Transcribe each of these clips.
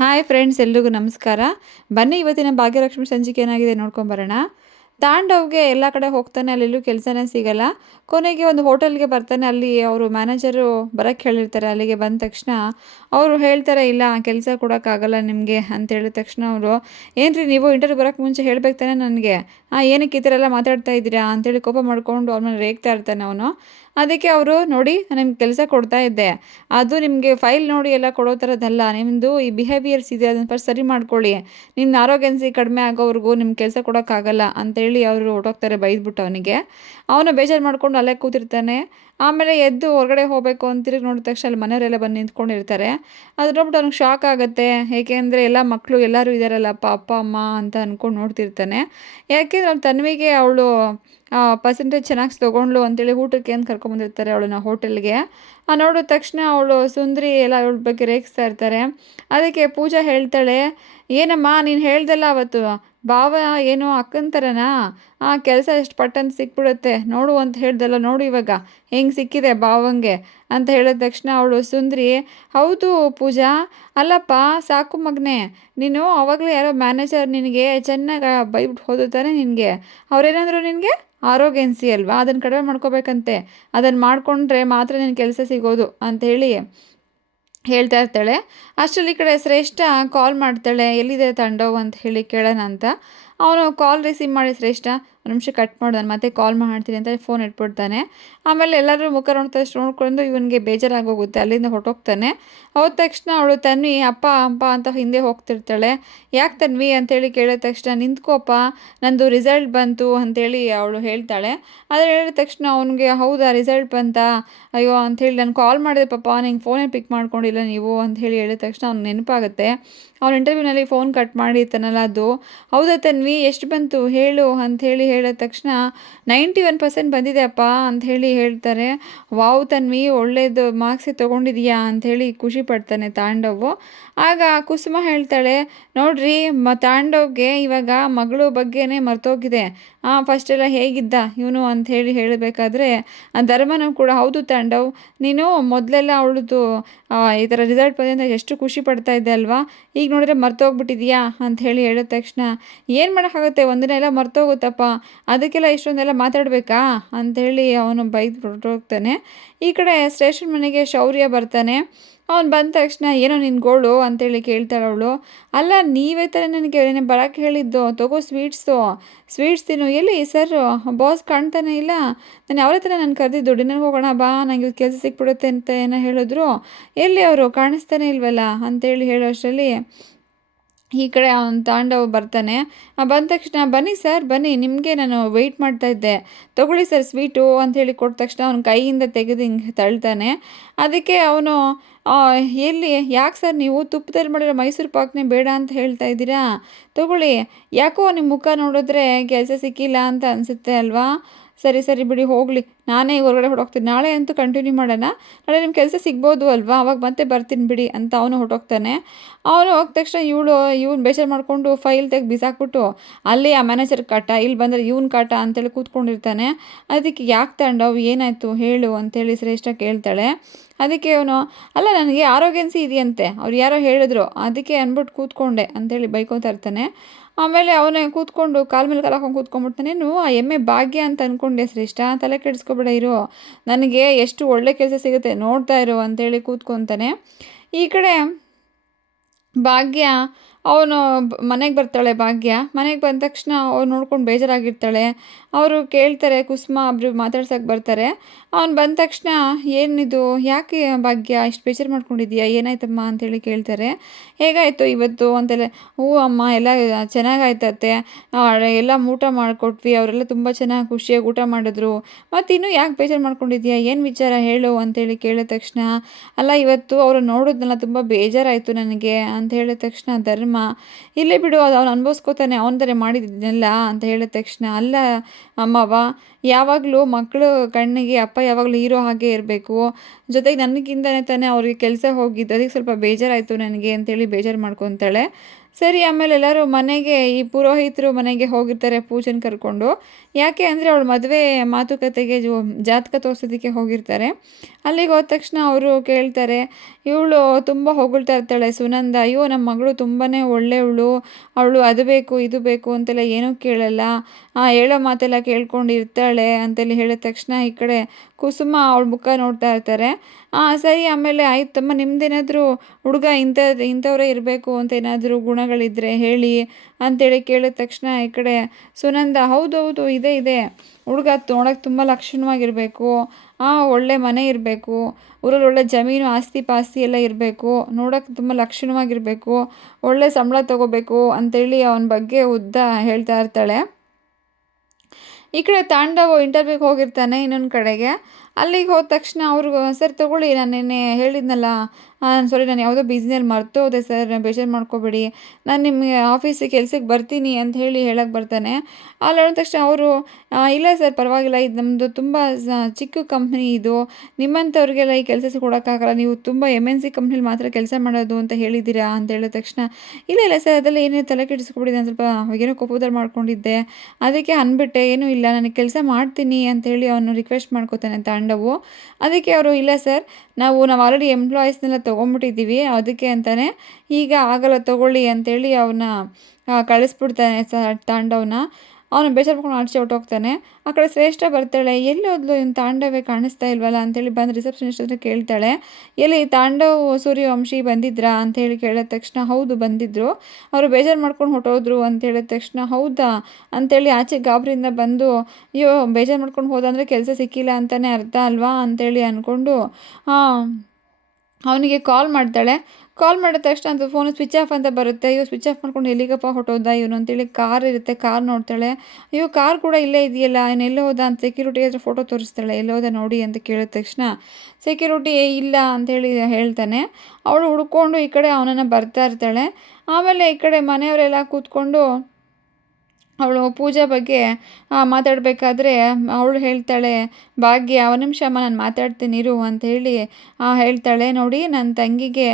Hi friends ಎಲ್ರಿಗೂ ನಮಸ್ಕಾರ. ಬನ್ನಿ ಇವತ್ತಿನ ಭಾಗ್ಯಲಕ್ಷ್ಮಿ ಸಂಚಿಕೆ ಏನಾಗಿದೆ ನೋಡ್ಕೊಂಬರೋಣ ತಾಂಡವ್ಗೆ ಎಲ್ಲ ಕಡೆ ಹೋಗ್ತಾನೆ, ಅಲ್ಲೆಲ್ಲೂ ಕೆಲಸನೇ ಸಿಗಲ್ಲ. ಕೊನೆಗೆ ಒಂದು ಹೋಟೆಲ್ಗೆ ಬರ್ತಾನೆ, ಅಲ್ಲಿ ಅವರು ಮ್ಯಾನೇಜರು ಬರೋಕ್ಕೆ ಹೇಳಿರ್ತಾರೆ, ಅಲ್ಲಿಗೆ ಬಂದ ತಕ್ಷಣ ಅವರು ಹೇಳ್ತಾರೆ, ಇಲ್ಲ ಕೆಲಸ ಕೊಡೋಕ್ಕಾಗಲ್ಲ ನಿಮಗೆ, ಅಂತ ಹೇಳಿದ ತಕ್ಷಣ ಅವರು, ಏನ್ರಿ ನೀವು ಇಂಟರ್ವ್ಯೂ ಬರೋಕ್ಕೆ ಮುಂಚೆ ಹೇಳ್ಬೇಕು ತಾನೆ ನನಗೆ? ಹಾಂ ಏನಕ್ಕೆ ಈ ಥರ ಎಲ್ಲ ಮಾತಾಡ್ತಾ ಇದ್ದೀರಾ? ಅಂತೇಳಿ ಕೋಪ ಮಾಡಿಕೊಂಡು ಅವ್ರನ್ನ ರೇಗ್ತಾ ಇರ್ತಾನೆ ಅವನು. ಅದಕ್ಕೆ ಅವರು, ನೋಡಿ ನಿಮ್ಗೆ ಕೆಲಸ ಕೊಡ್ತಾ ಇದ್ದೆ. ಅದು ನಿಮಗೆ ಫೈಲ್ ನೋಡಿ ಎಲ್ಲ ಕೊಡೋ ಥರದ್ದಲ್ಲ ನಿಮ್ಮದು ಈ ಬಿಹೇವಿಯರ್ಸ್ ಇದೆ, ಅದನ್ನು ಫಸ್ಟ್ ಸರಿ ಮಾಡ್ಕೊಳ್ಳಿ. ನಿಮ್ಮ ಆರೋಗ್ಯನ್ಸಿ ಕಡಿಮೆ ಆಗೋವರೆಗೂ ನಿಮ್ಮ ಕೆಲಸ ಕೊಡೋಕ್ಕಾಗಲ್ಲ, ಅಂತೇಳಿ ಅವರು ಹೊರಟೋಗ್ತಾರೆ ಬೈದ್ಬಿಟ್ಟು ಅವನಿಗೆ. ಅವನು ಬೇಜಾರು ಮಾಡ್ಕೊಂಡು ಅಲ್ಲೇ ಕೂತಿರ್ತಾನೆ. ಆಮೇಲೆ ಎದ್ದು ಹೊರಗಡೆ ಹೋಗಬೇಕು ಅಂತ ತಿರುಗಿ ನೋಡಿದ ತಕ್ಷಣ ಅಲ್ಲಿ ಮನೆಯವರೆಲ್ಲ ಬಂದು ನಿಂತ್ಕೊಂಡಿರ್ತಾರೆ. ಅದು ನೋಡ್ಬಿಟ್ಟು ಅವ್ನಿಗೆ ಶಾಕ್ ಆಗುತ್ತೆ. ಏಕೆಂದರೆ ಎಲ್ಲ ಮಕ್ಕಳು ಎಲ್ಲರೂ ಇದ್ದಾರಲ್ಲಪ್ಪ ಅಪ್ಪ, ಅಮ್ಮ ಅಂತ ಅಂದ್ಕೊಂಡು ನೋಡ್ತಿರ್ತಾನೆ. ಯಾಕೆಂದ್ರೆ ಅವ್ನು ತನ್ವಿಗೆ ಅವಳು ಪರ್ಸೆಂಟೇಜ್ ಚೆನ್ನಾಗಿ ತೊಗೊಂಡ್ಳು ಅಂತೇಳಿ ಊಟಕ್ಕೆ ಅಂತ ಕರ್ಕೊಂಬಂದಿರ್ತಾರೆ ಅವಳನ್ನ ಹೋಟೆಲ್ಗೆ ನೋಡಿದ ತಕ್ಷಣ ಅವಳು, ಸುಂದರಿ ಎಲ್ಲ ಅವಳ ಬಗ್ಗೆ ರೇಗಿಸ್ತಾ ಇರ್ತಾರೆ. ಅದಕ್ಕೆ ಪೂಜಾ ಹೇಳ್ತಾಳೆ, ಏನಮ್ಮ ನೀನು ಹೇಳ್ದಲ್ಲ ಅವತ್ತು ಭಾವ ಏನು ಅಕ್ಕಂತರನ ಆ ಕೆಲಸ ಎಷ್ಟು ಪಟ್ಟಂತ ಸಿಕ್ಬಿಡುತ್ತೆ. ನೋಡು ಅಂತ ಹೇಳ್ದಲ್ಲ, ನೋಡು ಇವಾಗ. ಹೆಂಗೆ ಸಿಕ್ಕಿದೆ ಭಾವಂಗೆ ಅಂತ ಹೇಳಿದ ತಕ್ಷಣ ಅವಳು, ಸುಂದ್ರಿ, ಹೌದು ಪೂಜಾ. ಅಲ್ಲಪ್ಪ, ಸಾಕು ಮಗ್ನೆ. ನೀನು ಅವಾಗಲೇ ಯಾರೋ ಮ್ಯಾನೇಜರ್ ನಿನಗೆ ಚೆನ್ನಾಗಿ ಬೈಬಿಟ್ಟು ಹೋದ ನಿನಗೆ. ಅವ್ರೇನಾದರೂ ನಿನಗೆ? ಆರೋಗ್ಯನ್ಸಿ ಅಲ್ವಾ? ಅದನ್ನು ಕಡಿಮೆ ಮಾಡ್ಕೋಬೇಕಂತೆ. ಅದನ್ನು ಮಾಡಿಕೊಂಡ್ರೆ ಮಾತ್ರ ನಿನ್ನ ಕೆಲಸ ಸಿಗೋದು ಅಂಥೇಳಿ ಹೇಳ್ತಾ ಇರ್ತಾಳೆ, ಅಷ್ಟರಲ್ಲಿ ಈ ಕಡೆ ಶ್ರೇಷ್ಠ ಕಾಲ್ ಮಾಡ್ತಾಳೆ, ಎಲ್ಲಿದೆ ತಂಡವ್? ಅಂತ ಹೇಳಿ ಕೇಳೋಣ ಅಂತ ಅವನು ಕಾಲ್ ರಿಸೀವ್ ಮಾಡಿ, ಶ್ರೇಷ್ಠ ನಿಮಿಷ ಕಟ್ ಮಾಡು ನಾನು ಮತ್ತೆ ಕಾಲ್ ಮಾಡ್ತೀನಿ ಅಂತ ಫೋನ್ ಇಟ್ಬಿಡ್ತಾನೆ. ಆಮೇಲೆ ಎಲ್ಲರೂ ಮುಖ ನೋಡ್ತಷ್ಟು ನೋಡ್ಕೊಂಡು ಇವನಿಗೆ ಬೇಜಾರಾಗೋಗುತ್ತೆ. ಅಲ್ಲಿಂದ ಹೊಟ್ಟೋಗ್ತಾನೆ ಹೋದ ತಕ್ಷಣ ಅವಳು, ತನ್ವಿ, ಅಪ್ಪ ಅಪ್ಪ ಅಂತ ಹಿಂದೆ ಹೋಗ್ತಿರ್ತಾಳೆ. ಯಾಕೆ ತನ್ವಿ? ಅಂತೇಳಿ ಕೇಳಿದ ತಕ್ಷಣ ನಿಂತ್ಕೋಪ್ಪ ನಂದು ರಿಸಲ್ಟ್ ಬಂತು ಅಂತೇಳಿ ಅವಳು ಹೇಳ್ತಾಳೆ. ಆದರೆ ಹೇಳಿದ ತಕ್ಷಣ ಅವನಿಗೆ, ಹೌದಾ ರಿಸಲ್ಟ್ ಬಂತಾ? ಅಯ್ಯೋ ಅಂಥೇಳಿ ನಾನು ಕಾಲ್ ಮಾಡಿದೆ ಪಪ್ಪ ನಿಂಗೆ ಫೋನೇ ಪಿಕ್ ಮಾಡ್ಕೊಂಡಿಲ್ಲ ನೀವು? ಅಂತ ಹೇಳಿ ಹೇಳಿದ ತಕ್ಷಣ ಅವ್ನು ನೆನಪಾಗುತ್ತೆ. ಅವ್ನ ಇಂಟರ್ವ್ಯೂನಲ್ಲಿ ಫೋನ್ ಕಟ್ ಮಾಡಿರ್ತಾನಲ್ಲ ಅದು ಹೌದಾ, ತನ್ವಿ? ಎಷ್ಟು ಬಂತು? ಹೇಳು ಅಂಥೇಳಿ ಹೇಳಿದ ತಕ್ಷಣ, ನೈಂಟಿ ಒನ್ ಪರ್ಸೆಂಟ್ ಬಂದಿದೆ ಅಪ್ಪ ಹೇಳಿ ಹೇಳ್ತಾರೆ. ವಾವ್ ತನ್ವಿ, ಒಳ್ಳೇದು ಮಾರ್ಕ್ಸೇ ತೊಗೊಂಡಿದೀಯಾ ಅಂಥೇಳಿ ಖುಷಿ ಪಡ್ತಾನೆ ತಾಂಡವು ಆಗ ಕುಸುಮ ಹೇಳ್ತಾಳೆ, ನೋಡ್ರಿ, ಮ ತಾಂಡವ್ಗೆ ಇವಾಗ ಮಗಳು ಬಗ್ಗೆನೇ ಮರ್ತೋಗಿದೆ. ಹಾಂ ಫಸ್ಟೆಲ್ಲ ಹೇಗಿದ್ದ ಇವನು? ಅಂಥೇಳಿ ಹೇಳಬೇಕಾದ್ರೆ ಧರ್ಮನೂ ಕೂಡ ಹೌದು ತಾಂಡವ್. ನೀನು ಮೊದಲೆಲ್ಲ ಅವಳದು ಈ ಥರ ರಿಸಲ್ಟ್ ಬಂದಿಂದ ಎಷ್ಟು ಖುಷಿ ಪಡ್ತಾ ಇದ್ದೆ ಅಲ್ವಾ? ಈಗ ನೋಡಿದ್ರೆ ಮರ್ತೋಗ್ಬಿಟ್ಟಿದ್ಯಾ? ಅಂತ ಹೇಳಿ ಹೇಳಿದ ತಕ್ಷಣ, ಏನು ಮಾಡೋಕ್ಕಾಗುತ್ತೆ? ಒಂದಿನ ಎಲ್ಲ ಮರ್ತೋಗುತ್ತಪ್ಪ. ಅದಕ್ಕೆಲ್ಲ ಇಷ್ಟೊಂದೆಲ್ಲ ಮಾತಾಡಬೇಕಾ? ಅಂಥೇಳಿ ಅವನು ಬೈದು ಹೊರಟೋಗ್ತಾನೆ. ಈ ಕಡೆ ಸ್ಟೇಷನ್ ಮನೆಗೆ ಶೌರ್ಯ ಬರ್ತಾನೆ. ಅವ್ನು ಬಂದ ತಕ್ಷಣ, ಏನೋ ನಿನ್ನ ಗೋಳು? ಅಂತೇಳಿ ಕೇಳ್ತಾಳೆ ಅವಳು. ಅಲ್ಲ, ನೀವೇ ಥರ ನನಗೆ ನೀನು ಬರೋಕ್ಕೆ ಹೇಳಿದ್ದು. ತಗೋ ಸ್ವೀಟ್ಸು. ಸ್ವೀಟ್ಸ್ ತಿನ್ನು. ಎಲ್ಲಿ ಸರ್? ಬಾಸ್ ಕಾಣ್ತಾನೆ ಇಲ್ಲ. ನಾನು ಯಾವ ಥರ ನಾನು ಕರೆದಿದ್ದು? ಡಿನ್ನರ್ಗೆ ಹೋಗೋಣ ಬಾ. ನನಗೆ ಕೆಲಸ ಸಿಕ್ಬಿಡುತ್ತೆ ಅಂತ ಏನೋ ಹೇಳಿದ್ರು. ಎಲ್ಲಿ ಅವರು? ಕಾಣಿಸ್ತಾನೆ ಇಲ್ವಲ್ಲ? ಅಂತೇಳಿ ಹೇಳೋ ಅಷ್ಟರಲ್ಲಿ ಈ ಕಡೆ ಅವನು ತಾಂಡವ ಬರ್ತಾನೆ. ಬಂದ ತಕ್ಷಣ, ಬನ್ನಿ ಸರ್, ಬನ್ನಿ, ನಿಮಗೆ ನಾನು ವೆಯ್ಟ್ ಮಾಡ್ತಾ ಇದ್ದೆ. ತೊಗೊಳ್ಳಿ ಸರ್ ಸ್ವೀಟು ಅಂಥೇಳಿ ಕೊಟ್ಟ ತಕ್ಷಣ ಅವನ ಕೈಯಿಂದ ತೆಗೆದು ಹಿಂಗೆ ತಳ್ತಾನೆ. ಅದಕ್ಕೆ ಅವನು ಎಲ್ಲಿ, ಯಾಕೆ ಸರ್ ನೀವು? ತುಪ್ಪದಲ್ಲಿ ಮಾಡಿರೋ ಮೈಸೂರು ಪಾಕ್ನೇ ಬೇಡ ಅಂತ ಹೇಳ್ತಾ ಇದ್ದೀರಾ? ತೊಗೊಳ್ಳಿ, ಯಾಕೋ ನಿಮ್ಮ ಮುಖ ನೋಡಿದ್ರೆ ಕೆಲಸ ಸಿಕ್ಕಿಲ್ಲ ಅಂತ ಅನಿಸುತ್ತೆ ಅಲ್ವಾ? ಸರಿ ಸರಿ ಬಿಡಿ, ಹೋಗಲಿ. ನಾನೇ ಹೊರಗಡೆ ಹೊರಟೋಗ್ತೀನಿ. ನಾಳೆ ಅಂತೂ ಕಂಟಿನ್ಯೂ ಮಾಡೋಣ. ನಾಳೆ ನಿಮ್ಮ ಕೆಲಸ ಸಿಗ್ಬೋದು ಅಲ್ವಾ? ಅವಾಗ ಮತ್ತೆ ಬರ್ತೀನಿ ಬಿಡಿ ಅಂತ ಅವನು ಹೊರಟೋಗ್ತಾನೆ. ಅವನು ಹೋದ ತಕ್ಷಣ ಇವಳು, ಇವನು ಬೇಜಾರು ಮಾಡಿಕೊಂಡು ಫೈಲ್ ತೆಗೆದು ಬಿಸಾಕ್ಬಿಟ್ಟು ಅಲ್ಲಿ ಆ ಮ್ಯಾನೇಜರ್ ಕಾಟ, ಇಲ್ಲಿ ಬಂದರೆ ಇವ್ನ ಕಾಟ ಅಂತೇಳಿ ಕೂತ್ಕೊಂಡಿರ್ತಾನೆ. ಅದಕ್ಕೆ ಯಾಕೆ ತಗೊಂಡವು ಏನಾಯಿತು? ಹೇಳು ಅಂತೇಳಿ ಶ್ರೇಷ್ಠ ಕೇಳ್ತಾಳೆ. ಅದಕ್ಕೆ ಅವನು, ಅಲ್ಲ, ನನಗೆ ಆರೋಗ್ಯನ್ಸಿ ಇದೆಯಂತೆ. ಅವ್ರು ಯಾರೋ ಹೇಳಿದ್ರು. ಅದಕ್ಕೆ ಅಂದ್ಬಿಟ್ಟು ಕೂತ್ಕೊಂಡೆ ಅಂತೇಳಿ ಬೈಕೊತಾ ಇರ್ತಾನೆ. ಆಮೇಲೆ ಅವನೇ ಕೂತ್ಕೊಂಡು ಕಾಲ್ ಮೇಲೆ ಕಾಲು ಕೂತ್ಕೊಂಡ್ಬಿಡ್ತಾನೆ ನೀನು ಆ ಎಮ್ಮೆ ಭಾಗ್ಯ ಅಂತ ಅಂದ್ಕೊಂಡೆ ಶ್ರೇಷ್ಠ ತಲೆ ಕೆಡಿಸ್ಕೊಬೇಡ, ಇರು. ನನಗೆ ಎಷ್ಟು ಒಳ್ಳೆ ಕೆಲಸ ಸಿಗುತ್ತೆ, ನೋಡ್ತಾ ಇರು, ಅಂತೇಳಿ ಕೂತ್ಕೊತಾನೆ. ಈ ಕಡೆ ಭಾಗ್ಯ ಅವನು ಮನೆಗೆ ಬರ್ತಾಳೆ ಭಾಗ್ಯ. ಮನೆಗೆ ಬಂದ ತಕ್ಷಣ ಅವ್ರು ನೋಡ್ಕೊಂಡು ಬೇಜಾರಾಗಿರ್ತಾಳೆ. ಅವರು ಕೇಳ್ತಾರೆ, ಕುಸುಮ ಒಬ್ರು ಮಾತಾಡ್ಸೋಕೆ ಬರ್ತಾರೆ. ಅವ್ನು ಬಂದ ತಕ್ಷಣ, ಏನಿದು? ಯಾಕೆ ಭಾಗ್ಯ, ಇಷ್ಟು ಬೇಜಾರು ಮಾಡ್ಕೊಂಡಿದ್ಯಾ? ಏನಾಯ್ತಮ್ಮ? ಅಂತೇಳಿ ಕೇಳ್ತಾರೆ. ಹೇಗಾಯಿತು ಇವತ್ತು? ಅಂತೆಲ್ಲ ಹೂ ಅಮ್ಮ, ಎಲ್ಲ ಚೆನ್ನಾಗಾಯ್ತತ್ತೆ. ಎಲ್ಲ ಊಟ ಮಾಡಿಕೊಟ್ವಿ. ಅವರೆಲ್ಲ ತುಂಬ ಚೆನ್ನಾಗಿ ಖುಷಿಯಾಗಿ ಊಟ ಮಾಡಿದ್ರು. ಮತ್ತು ಇನ್ನೂ ಯಾಕೆ ಬೇಜಾರು ಮಾಡ್ಕೊಂಡಿದ್ಯಾ? ಏನು ವಿಚಾರ ಹೇಳು? ಅಂತೇಳಿ ಕೇಳಿದ ತಕ್ಷಣ, ಅಲ್ಲ, ಇವತ್ತು ಅವರು ನೋಡೋದನ್ನೆಲ್ಲ ತುಂಬ ಬೇಜಾರಾಯಿತು ನನಗೆ. ಅಂತ ಹೇಳಿದ ತಕ್ಷಣ, ಧರ್ಮ ಇಲ್ಲೇ ಬಿಡು, ಅದು ಅವ್ನು ಅನುಭವಿಸ್ಕೋತಾನೆ ಅವನದರೆ ಮಾಡಿದ್ದನ್ನೆಲ್ಲ ಅಂತ ಹೇಳಿದ ತಕ್ಷಣ, ಅಲ್ಲ ಅಮ್ಮವ ಯಾವಾಗಲೂ ಮಕ್ಕಳು ಕಣ್ಣಿಗೆ, ಅಪ್ಪ ಯಾವಾಗಲೂ ಹೀರೋ ಹಾಗೆ ಇರಬೇಕು. ಜೊತೆಗೆ ನನಗಿಂತಲೇ ತಾನೇ ಅವ್ರಿಗೆ ಕೆಲಸ ಹೋಗಿದ್ದು, ಅದಕ್ಕೆ ಸ್ವಲ್ಪ ಬೇಜಾರಾಯಿತು ನನಗೆ ಅಂತೇಳಿ ಬೇಜಾರು ಮಾಡ್ಕೊತಾಳೆ. ಸರಿ, ಆಮೇಲೆ ಎಲ್ಲರೂ ಮನೆಗೆ, ಈ ಪುರೋಹಿತರು ಮನೆಗೆ ಹೋಗಿರ್ತಾರೆ ಪೂಜೆನ ಕರ್ಕೊಂಡು. ಯಾಕೆ ಅಂದರೆ ಅವಳು ಮದುವೆ ಮಾತುಕತೆಗೆ ಜೋ, ಜಾತಕ ತೋರಿಸೋದಕ್ಕೆ ಹೋಗಿರ್ತಾರೆ. ಅಲ್ಲಿಗೆ ಹೋದ ತಕ್ಷಣ ಅವರು ಕೇಳ್ತಾರೆ, ಇವಳು ತುಂಬ ಹೊಗಳ್ತಾ ಇರ್ತಾಳೆ, ಸುನಂದ. ಅಯ್ಯೋ ನಮ್ಮ ಮಗಳು ತುಂಬಾ ಒಳ್ಳೆಯವಳು. ಅವಳು ಅದು ಬೇಕು, ಇದು ಬೇಕು ಅಂತೆಲ್ಲ ಏನೂ ಕೇಳಲ್ಲ. ಹೇಳೋ ಮಾತೆಲ್ಲ ಕೇಳ್ಕೊಂಡು ಇರ್ತಾಳೆ ಅಂತೆಲ್ಲ ಹೇಳಿದ ತಕ್ಷಣ ಈ ಕಡೆ ಕುಸುಮ ಅವಳ ಮುಖ ನೋಡ್ತಾ ಇರ್ತಾರೆ. ಸರಿ, ಆಮೇಲೆ ಆಯ್ತಮ್ಮ ನಿಮ್ದೇನಾದರೂ ಹುಡುಗ ಇಂಥ, ಇಂಥವರೇ ಇರಬೇಕು ಅಂತ ಏನಾದರೂ ಗುಣಗಳಿದ್ದರೆ ಹೇಳಿ ಅಂತೇಳಿ ಕೇಳಿದ ತಕ್ಷಣ ಈ ಕಡೆ ಸುನಂದ ಹೌದೌದು ಇದೆ ಇದೆ. ಹುಡುಗ ನೋಡೋಕೆ ತುಂಬ ಲಕ್ಷಣವಾಗಿರಬೇಕು. ಒಳ್ಳೆ ಮನೆ ಇರಬೇಕು. ಊರಲ್ಲಿ ಒಳ್ಳೆ ಜಮೀನು, ಆಸ್ತಿ, ಪಾಸ್ತಿ ಎಲ್ಲ ಇರಬೇಕು. ನೋಡೋಕೆ ತುಂಬ ಲಕ್ಷಣವಾಗಿರಬೇಕು. ಒಳ್ಳೆ ಸಂಬಳ ತೊಗೋಬೇಕು ಅಂತೇಳಿ ಅವನ ಬಗ್ಗೆ ಉದ್ದ ಹೇಳ್ತಾ ಇರ್ತಾಳೆ. ಈ ಕಡೆ ತಾಂಡವ್ ಇಂಟರ್ವ್ಯೂಗೆ ಹೋಗಿರ್ತಾನೆ ಇನ್ನೊಂದು ಕಡೆಗೆ. ಅಲ್ಲಿಗೆ ಹೋದ ತಕ್ಷಣ ಅವರು ಸರ್ ತಗೊಳ್ಳಿ ನಾನು ನಿನ್ನೆ ಹೇಳಿದ್ನಲ್ಲ ಸಾರಿ ನಾನು ಯಾವುದೋ ಬಿಸ್ನೆಲ್ಲಿ ಹೋದೆ ಸರ್ ಬೇಜಾರು ಮಾಡ್ಕೋಬೇಡಿ. ನಾನು ನಿಮಗೆ ಆಫೀಸಿಗೆ ಕೆಲ್ಸಕ್ಕೆ ಬರ್ತೀನಿ ಅಂತ ಹೇಳಿ ಹೇಳಕ್ಕೆ ಬರ್ತಾನೆ. ಅಲ್ಲಿ ಹೇಳಿದ ತಕ್ಷಣ ಅವರು ಇಲ್ಲ ಸರ್ ಪರವಾಗಿಲ್ಲ. ಇದು ನಮ್ಮದು ತುಂಬ ಚಿಕ್ಕ ಕಂಪ್ನಿ ಇದು. ನಿಮ್ಮಂಥವ್ರಿಗೆಲ್ಲ ಈ ಕೆಲಸ ಕೊಡೋಕ್ಕಾಗಲ್ಲ ನೀವು ತುಂಬ ಎಂ ಎನ್ ಸಿ ಕಂಪ್ನಿಲಿ ಮಾತ್ರ ಕೆಲಸ ಮಾಡೋದು ಅಂತ ಹೇಳಿದ್ದೀರಾ ಅಂತ ಹೇಳಿದ ತಕ್ಷಣ, ಇಲ್ಲ ಇಲ್ಲ ಸರ್ ಅದೆಲ್ಲ ಏನೇ ತಲೆ ಕೆಡಿಸ್ಕೊಬಿಡಿ ನಾನು ಸ್ವಲ್ಪ ಏನೋ ಕೋಪದಲ್ಲಿ ಮಾಡ್ಕೊಂಡಿದ್ದೆ. ಅದಕ್ಕೆ ಅಂದ್ಬಿಟ್ಟೆ ಏನೂ ಇಲ್ಲ ನನಗೆ ಕೆಲಸ ಮಾಡ್ತೀನಿ ಅಂತ ಹೇಳಿ ಅವನು ರಿಕ್ವೆಸ್ಟ್ ಮಾಡ್ಕೋತಾನೆ ತಾಂಡವು ಅದಕ್ಕೆ ಅವರು, ಇಲ್ಲ ಸರ್ ನಾವು ನಾವು ಆಲ್ರೆಡಿ ಎಂಪ್ಲಾಯೀಸ್ನೆಲ್ಲ ತೊಗೊಂಬಿಟ್ಟಿದ್ದೀವಿ. ಅದಕ್ಕೆ ಅಂತಲೇ ಈಗ ಆಗಲ್ಲ ತೊಗೊಳ್ಳಿ ಅಂತೇಳಿ ಅವನ್ನ ಕಳಿಸ್ಬಿಡ್ತಾನೆ ಸ, ತಾಂಡವನ. ಅವನು ಬೇಸರ ಮಾಡ್ಕೊಂಡು ಆಚೆ ಹೊರ್ಟೋಗ್ತಾನೆ. ಆ ಕಡೆ ಶ್ರೇಷ್ಠ ಬರ್ತಾಳೆ, ಎಲ್ಲಿ ಹೋದ್ಲು ಇವ್ನು ತಾಂಡವೇ ಕಾಣಿಸ್ತಾ ಇಲ್ವಲ್ಲ? ಅಂತೇಳಿ ಬಂದು ರಿಸೆಪ್ಷನಿಸ್ಟ್ ಹತ್ರ ಕೇಳ್ತಾಳೆ. ಎಲ್ಲಿ ತಾಂಡವ್ ಸೂರ್ಯವಂಶಿ ಬಂದಿದ್ರಾ? ಅಂತೇಳಿ ಕೇಳಿದ ತಕ್ಷಣ, ಹೌದು, ಬಂದಿದ್ರು. ಅವರು ಬೇಜಾರು ಮಾಡ್ಕೊಂಡು ಹೊಟ್ಟೋದ್ರು ಅಂತ ಹೇಳಿದ ತಕ್ಷಣ, ಹೌದಾ? ಅಂತೇಳಿ ಆಚೆ ಗಾಬರಿಯಿಂದ ಬಂದು, ಅಯ್ಯೋ, ಬೇಜಾರು ಮಾಡ್ಕೊಂಡು ಹೋದಂದರೆ ಕೆಲಸ ಸಿಕ್ಕಿಲ್ಲ ಅಂತಲೇ ಅರ್ಥ ಅಲ್ವಾ? ಅಂತೇಳಿ ಅಂದ್ಕೊಂಡು ಅವನಿಗೆ ಕಾಲ್ ಮಾಡ್ತಾಳೆ. ಕಾಲ್ ಮಾಡಿದ ತಕ್ಷಣ ಅಂತ ಫೋನು ಸ್ವಿಚ್ ಆಫ್ ಅಂತ ಬರುತ್ತೆ. ಅಯ್ಯೋ, ಸ್ವಿಚ್ ಆಫ್ ಮಾಡ್ಕೊಂಡು ಎಲ್ಲಿಗಪ್ಪ ಹೊಟ್ಟೋದ ಇವನು? ಅಂತೇಳಿ ಕಾರ್ ಇರುತ್ತೆ ಕಾರ್ ನೋಡ್ತಾಳೆ. ಅಯ್ಯೋ ಕಾರ್ ಕೂಡ ಇಲ್ಲೇ ಇದೆಯಲ್ಲ ಎಲ್ಲೇ ಹೋದ? ಅಂತ ಸೆಕ್ಯೂರಿಟಿ ಹತ್ರ ಫೋಟೋ ತೋರಿಸ್ತಾಳೆ. ಎಲ್ಲೇ ಹೋದ ನೋಡಿ ಅಂತ ಕೇಳಿದ ತಕ್ಷಣ ಸೆಕ್ಯೂರಿಟಿ ಇಲ್ಲ ಅಂತೇಳಿ ಹೇಳ್ತಾನೆ. ಅವಳು ಹುಡ್ಕೊಂಡು ಈ ಕಡೆ ಅವನನ್ನು ಬರ್ತಾ ಇರ್ತಾಳೆ. ಆಮೇಲೆ ಈ ಕಡೆ ಮನೆಯವರೆಲ್ಲ ಕೂತ್ಕೊಂಡು ಅವಳು ಪೂಜಾ ಬಗ್ಗೆ ಮಾತಾಡಬೇಕಾದ್ರೆ ಅವಳು ಹೇಳ್ತಾಳೆ, ಭಾಗ್ಯ, ಒಂದು ನಿಮಿಷ ನಾನು ಮಾತಾಡ್ತೀನಿ ಇರು ಅಂತ ಹೇಳಿ ಹೇಳ್ತಾಳೆ. ನೋಡಿ ನನ್ನ ತಂಗಿಗೆ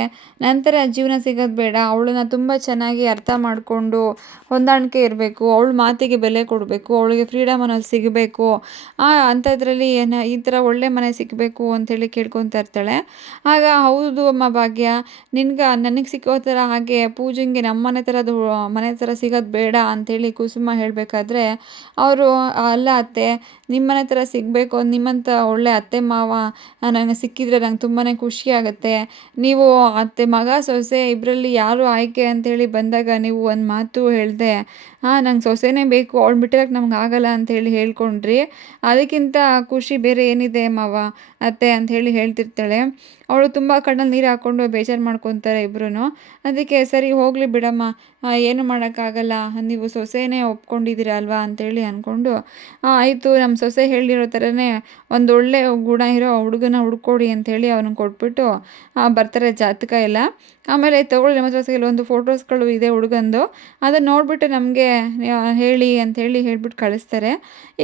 ನಂತರ ಜೀವನ ಸಿಗೋದು ಬೇಡ. ಅವಳನ್ನ ತುಂಬ ಚೆನ್ನಾಗಿ ಅರ್ಥ ಮಾಡಿಕೊಂಡು ಹೊಂದಾಣಿಕೆ ಇರಬೇಕು. ಅವಳ ಮಾತಿಗೆ ಬೆಲೆ ಕೊಡಬೇಕು. ಅವಳಿಗೆ ಫ್ರೀಡಮ್ ಅನ್ನೋದು ಸಿಗಬೇಕು. ಅಂಥದ್ರಲ್ಲಿ ಏನು, ಈ ಥರ ಒಳ್ಳೆ ಮನೆ ಸಿಗಬೇಕು ಅಂಥೇಳಿ ಕೇಳ್ಕೊತಾ ಇರ್ತಾಳೆ. ಆಗ, ಹೌದು ಅಮ್ಮ ಭಾಗ್ಯ, ನಿನ್ಗೆ, ನನಗೆ ಸಿಕ್ಕೋ ಥರ ಹಾಗೆ ಪೂಜೆಗೆ ನಮ್ಮ ಮನೆ ಥರದ್ದು ಮನೆ ಥರ ಸಿಗೋದು ಬೇಡ ಅಂಥೇಳಿ ಕುಸುಮ ಹೇಳಬೇಕಾದ್ರೆ, ಅವರು, ಅಲ್ಲ ಅತ್ತೆ, ನಿಮ್ಮನೆ ಥರ ಸಿಗಬೇಕು ನಿಮ್ಮಂಥ ಒಳ್ಳೆ ಅತ್ತೆ ಮಾವ ನನಗೆ ಸಿಕ್ಕಿದರೆ ನಂಗೆ ತುಂಬಾ ಖುಷಿ ಆಗುತ್ತೆ. ನೀವು ಅತ್ತೆ ಮಗ ಸೊಸೆ ಇಬ್ಬರಲ್ಲಿ ಯಾರು ಆಯ್ಕೆ ಅಂತೇಳಿ ಬಂದಾಗ ನೀವು ಒಂದು ಮಾತು ಹೇಳಿದೆ ಹಾಂ ನಂಗೆ ಸೊಸೆನೇ ಬೇಕು, ಅವ್ಳು ಬಿಟ್ಟಿರೋಕೆ ನಮ್ಗೆ ಆಗಲ್ಲ ಅಂತೇಳಿ ಹೇಳ್ಕೊಂಡ್ರಿ. ಅದಕ್ಕಿಂತ ಖುಷಿ ಬೇರೆ ಏನಿದೆ ಮಾವ, ಅತ್ತೆ ಅಂತ ಹೇಳಿ ಹೇಳ್ತಿರ್ತಾಳೆ. ಅವಳು ತುಂಬ ಕಣ್ಣಲ್ಲಿ ನೀರು ಹಾಕ್ಕೊಂಡು ಬೇಜಾರು ಮಾಡ್ಕೊತಾರೆ ಇಬ್ಬರೂ ಅದಕ್ಕೆ ಸರಿ ಹೋಗಲಿ ಬಿಡಮ್ಮ. ಏನು ಮಾಡೋಕ್ಕಾಗಲ್ಲ. ನೀವು ಸೊಸೆನೇ ಒಪ್ಕೊಂಡಿದ್ದೀರ ಅಲ್ವಾ ಅಂತೇಳಿ ಅಂದ್ಕೊಂಡು ಆಯಿತು ನಮ್ಮ ಸೊಸೆ ಹೇಳಿರೋ ಥರನೇ ಒಂದು ಒಳ್ಳೆ ಗುಣ ಇರೋ ಹುಡುಗನ ಹುಡ್ಕೊಡಿ ಅಂಥೇಳಿ ಅವನು ಕೊಟ್ಬಿಟ್ಟು ಬರ್ತಾರೆ ಜಾತಕ ಎಲ್ಲ. ಆಮೇಲೆ ತೊಗೊಳ್ಳಿ ನಮ್ಮ ಸೊಸೆ ಕೆಲವೊಂದು ಫೋಟೋಸ್ಗಳು ಇದೆ ಹುಡುಗಂದು. ಅದನ್ನು ನೋಡಿಬಿಟ್ಟು ನಮಗೆ ಹೇಳಿ ಅಂಥೇಳಿ ಹೇಳ್ಬಿಟ್ಟು ಕಳಿಸ್ತಾರೆ.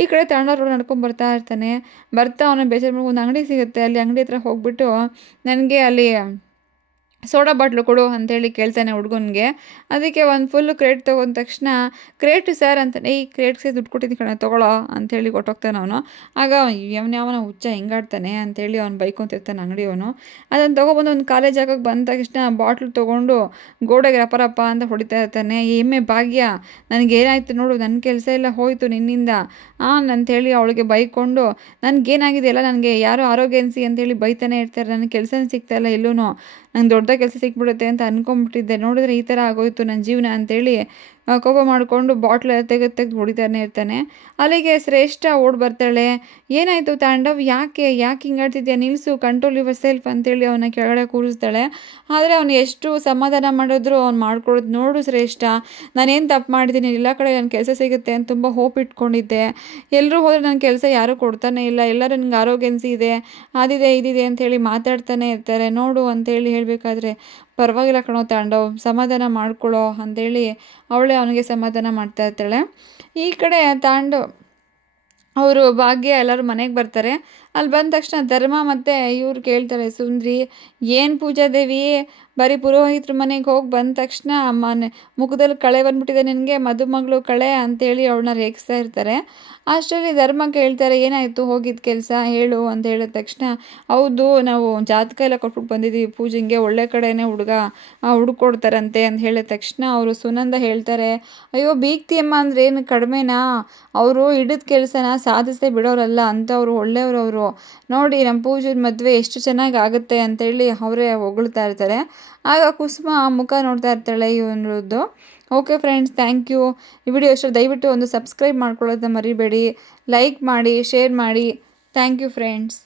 ಈ ಕಡೆ ತಣ್ಣವ್ರು ನಡ್ಕೊಂಡು ಬರ್ತಾ ಇರ್ತಾನೆ. ಬರ್ತಾ ಅವನು ಬೇಜಾರು ಒಂದು ಅಂಗಡಿ ಸಿಗುತ್ತೆ. ಅಲ್ಲಿ ಅಂಗಡಿ ಹತ್ರ ಹೋಗ್ಬಿಟ್ಟು ನನಗೆ ಅಲ್ಲಿ ಸೋಡಾ ಬಾಟ್ಲು ಕೊಡು ಅಂತೇಳಿ ಕೇಳ್ತಾನೆ ಹುಡುಗನಿಗೆ. ಅದಕ್ಕೆ ಒಂದು ಫುಲ್ಲು ಕ್ರೇಟ್ ತೊಗೊಂಡ ತಕ್ಷಣ ಕ್ರೇಟು ಸರ್ ಅಂತಾನೆ ಈ ಕ್ರೇಟ್ಗೆ ದುಡ್ಡು ಕೊಟ್ಟಿದ್ದೀನಿ ಕಣ ತೊಗೊಳೋ ಅಂಥೇಳಿ ಕೊಟ್ಟೋಗ್ತಾನೆ ಅವನು. ಆಗ ಯಾವನ ಹುಚ್ಚ, ಹೆಂಗಾಡ್ತಾನೆ ಅಂಥೇಳಿ ಅವ್ನು ಬೈಕೊಂತಿರ್ತಾನೆ ಅಂಗಡಿಯವನು ಅದನ್ನು ತೊಗೊಬಂದು ಒಂದು ಕಾಲೇಜ್ ಜಾಗಕ್ಕೆ ಬಂದ ತಕ್ಷಣ ಬಾಟ್ಲು ತೊಗೊಂಡು, ಗೋಡೆಗೆ ರಪರಪ್ಪ ಅಂತ ಹೊಡಿತಾ ಇರ್ತಾನೆ. ಎಮ್ಮೆ ಭಾಗ್ಯ ನನಗೇನಾಯಿತು ನೋಡು ನನ್ನ ಕೆಲಸ ಎಲ್ಲ ಹೋಯಿತು ನಿನ್ನಿಂದ ಹಾಂ ಅಂಥೇಳಿ ಅವಳಿಗೆ ಬೈಕೊಂಡು ನನಗೇನಾಗಿದೆ ಎಲ್ಲ ನನಗೆ ಯಾರೋ ಆರೋಗ್ಯ ಅನಿಸಿ ಅಂತೇಳಿ ಬೈತಾನೆ ಇರ್ತಾರೆ. ನನಗೆ ಕೆಲಸನೇ ಸಿಗ್ತಾಯಿಲ್ಲ ಎಲ್ಲೂ ನಂಗೆ ದೊಡ್ಡ ಕೆಲಸ ಸಿಕ್ಬಿಡುತ್ತೆ ಅಂತ ಅಂದ್ಕೊಂಬಿಟ್ಟಿದ್ದೆ ನೋಡಿದ್ರೆ ಈ ಥರ ಆಗೋಯ್ತು. ನನ್ನ ಜೀವನ ಅಂತೇಳಿ ಕೋಪ ಮಾಡಿಕೊಂಡು ಬಾಟ್ಲ್ ತೆಗೆದು ತೆಗೆದು ಹೊಡಿತಾನೆ ಇರ್ತಾನೆ. ಅಲ್ಲಿಗೆ ಶ್ರೇಷ್ಠ ಓಡಿ ಬರ್ತಾಳೆ. ಏನಾಯಿತು ತಾಂಡವ್? ಯಾಕೆ? ಯಾಕೆ ಹಿಂಗಾಡ್ತಿದ್ಯಾ ನಿಲ್ಲಿಸು ಕಂಟ್ರೋಲ್ ಯುವರ್ ಸೆಲ್ಫ್ ಅಂತೇಳಿ ಅವನ ಕೆಳಗಡೆ ಕೂರಿಸ್ತಾಳೆ. ಆದರೆ ಅವನು ಎಷ್ಟು ಸಮಾಧಾನ ಮಾಡಿದ್ರು ಅವ್ನು ಮಾಡ್ಕೊಳ್ಳೋದು ನೋಡು ಶ್ರೇಷ್ಠ. ನಾನೇನು ತಪ್ಪು ಮಾಡಿದ್ದೀನಿ ಎಲ್ಲ ಕಡೆ ನನ್ನ ಕೆಲಸ ಸಿಗುತ್ತೆ ಅಂತ ತುಂಬ ಹೋಪ್ ಇಟ್ಕೊಂಡಿದ್ದೆ. ಎಲ್ಲರೂ ಹೋದರೆ ನನ್ನ ಕೆಲಸ ಯಾರೂ ಕೊಡ್ತಾನೆ ಇಲ್ಲ. ಎಲ್ಲರೂ ನನಗೆ ಆರೋಗ್ಯನ್ಸಿ ಇದೆ. ಅದಿದೆ, ಇದಿದೆ ಅಂತೇಳಿ ಮಾತಾಡ್ತಾನೆ ಇರ್ತಾರೆ. ನೋಡು ಅಂತೇಳಿ ಹೇಳಬೇಕಾದ್ರೆ ಪರವಾಗಿಲ್ಲ ಕಣೋ ತಾಂಡವ್, ಸಮಾಧಾನ ಮಾಡ್ಕೊಳ್ಳೋ ಅಂಥೇಳಿ ಅವಳೇ ಅವನಿಗೆ ಸಮಾಧಾನ ಮಾಡ್ತಾ ಇರ್ತಾಳೆ. ಈ ಕಡೆ ತಾಂಡವ್ ಅವರು ಭಾಗ್ಯ ಎಲ್ಲರೂ ಮನೆಗೆ ಬರ್ತಾರೆ. ಅಲ್ಲಿ ಬಂದ ತಕ್ಷಣ ಧರ್ಮ ಮತ್ತು ಇವ್ರು ಕೇಳ್ತಾರೆ, ಸುಂದ್ರಿ, ಏನು ಪೂಜಾದೇವಿ? ಬರೀ ಪುರೋಹಿತ್ರ ಮನೆಗೆ ಹೋಗಿ ಬಂದ ತಕ್ಷಣ ಮನೆ ಮುಖದಲ್ಲಿ ಕಳೆ ಬಂದ್ಬಿಟ್ಟಿದೆ ನಿನಗೆ, ಮದುಮಗಳು ಕಳೆ ಅಂತೇಳಿ ಅವಳನ್ನ ರೇಗಿಸ್ತಾ ಇರ್ತಾರೆ. ಅಷ್ಟರಲ್ಲಿ ಧರ್ಮ ಕೇಳ್ತಾರೆ, ಏನಾಯಿತು ಹೋಗಿದ್ದ ಕೆಲಸ ಹೇಳು ಅಂತ ಹೇಳಿದ ತಕ್ಷಣ, ಹೌದು, ನಾವು ಜಾತಕ ಎಲ್ಲ ಕೊಟ್ಬಿಟ್ಟು ಬಂದಿದ್ದೀವಿ ಪೂಜೆಗೆ ಒಳ್ಳೆ ಕಡೆನೇ ಹುಡುಗ ಹುಡುಕೊಡ್ತಾರಂತೆ ಅಂತ ಹೇಳಿದ ತಕ್ಷಣ ಅವರು ಸುನಂದ ಹೇಳ್ತಾರೆ, ಅಯ್ಯೋ ಬೀಗ್ತಿಯಮ್ಮ ಅಂದರೆ ಏನು ಕಡಿಮೆನಾ? ಅವರು ಹಿಡಿದ ಕೆಲಸನ ಸಾಧಿಸದೆ ಬಿಡೋರಲ್ಲ ಅಂತ ಅವರು ಒಳ್ಳೆಯವರು ಅವರು ನೋಡಿ ನಮ್ಮ ಪೂಜೆ ಮದುವೆ ಎಷ್ಟು ಚೆನ್ನಾಗಿ ಆಗುತ್ತೆ ಅಂತೇಳಿ ಅವರೇ ಹೊಗಳ್ತಾ ಇರ್ತಾರೆ. ಆಗ ಕುಸುಮ ಮುಖ ನೋಡ್ತಾ ಇರ್ತಾಳೆ ಇವನದ್ದು. ಓಕೆ ಫ್ರೆಂಡ್ಸ್ ಥ್ಯಾಂಕ್ ಯು ಈ ವಿಡಿಯೋ ಇಷ್ಟ, ದಯವಿಟ್ಟು ಒಂದು ಸಬ್ಸ್ಕ್ರೈಬ್ ಮಾಡ್ಕೊಳ್ಳೋದನ್ನ ಮರಿಬೇಡಿ. ಲೈಕ್ ಮಾಡಿ ಶೇರ್ ಮಾಡಿ. Thank you friends